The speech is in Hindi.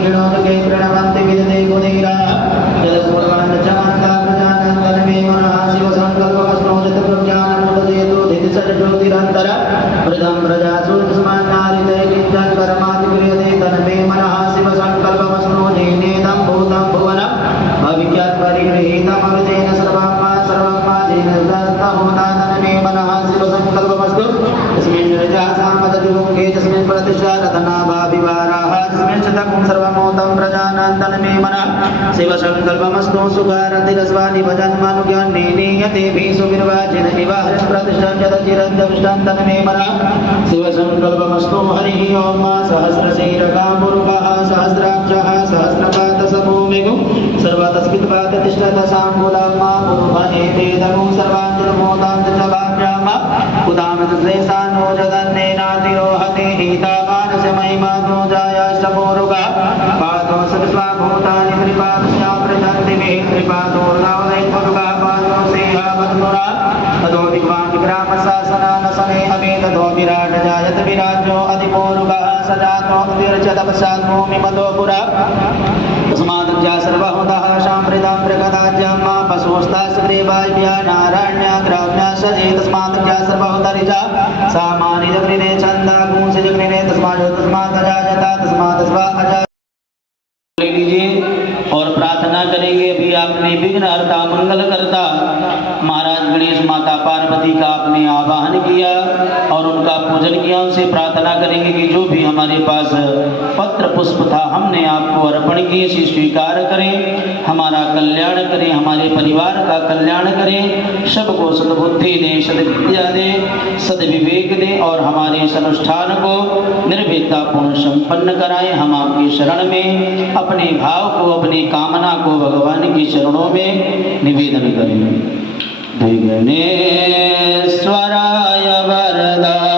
के प्रणवन्ति विदते गुणीरा यदस्फुरवन् चमन्ता प्रजानन्दन मे मनः शिव संकल्पमस्नोदित प्रज्ञानमुदजेतु धितिसज्ज्योतिरन्तर वृद्धं प्रजासु तस्मान्नारिते किञ्चन कर्माति क्रियते तन मे मनः शिव संकल्पमस्नो जेनेदं भूतं भुवनं भविष्यत्परिगृहीतमवितेन सर्वम्मा सर्वम्मा जेन दत्तभूता तन मे मनः शिव संकल्पमस्तु तस्मिन् रजासामदतिमुखे तस्मिन् प्रतिष्ठा रतनाभाभिवाराः तस्मिन् शतकं सर्वमोदं प्रजानन्दन मे मनः शिव संकल्पमस्तु सुखारतिरस्वानि भजन्मानुज्ञानेनेयते भीसुविर्वाचिन इव हरिप्रतिष्ठं जदचिरन्तविष्टं तन मे मनः शिव संकल्पमस्तु हरिः ओम सहस्रशीरकामुरुकः सहस्राक्षः सहस्रपादसमूमिगुं सर्वतस्मिद्वादतिष्ठदशाङ्गुलम्मा पुरुभनेतेदगुं सर्वाञ्जलमोदां च भाव्याम उदामतश्रेषानो जगन्नेनातिरोहते हितावानस्य महिमानो जायाष्टपूरुगा पादो सर्वभूतानि त्रिपादस्या प्रजन्ति मे त्रिपादोर्नावदैपुरुगा पादो सेहावत्नुरा ततो विद्वान् विग्रामशासनानसने हमे ततो विराट जायत विराजो अधिपूरुगः सजातो विरचतपश्चात् भूमिमतो पुरा तस्माद् सर्वहुतः शाम्प्रीतां प्रगदाज्यम्मा पशुस्तास्त्रिवाव्या नारायण्या ग्राम्या सजे तस्माद् सर्वहुतरिजा सामानि जग्निने छन्दा गुंस जग्निने तस्माद् अजायता तस्माद् स्वा अजा ले लीजिए और प्रार्थना करेंगे। अभी आपने विघ्न हरता मंगल करता महाराज गणेश माता पार्वती का आपने आवाहन किया और उनका पूजन किया। उनसे प्रार्थना करेंगे कि जो भी हमारे पास पत्र पुष्प था हमने आपको अर्पण किए से स्वीकार करें, हमारा कल्याण करें, हमारे परिवार का कल्याण करें, सबको सद्बुद्धि दें, सद्विद्या दें, सद्विवेक दें और हमारे इस अनुष्ठान को निर्भीकतापूर्ण संपन्न कराएं। हम आपके शरण में अपने भाव को, अपनी कामना को भगवान की चरणों में निवेदन करें। गणेश्वराय वरदा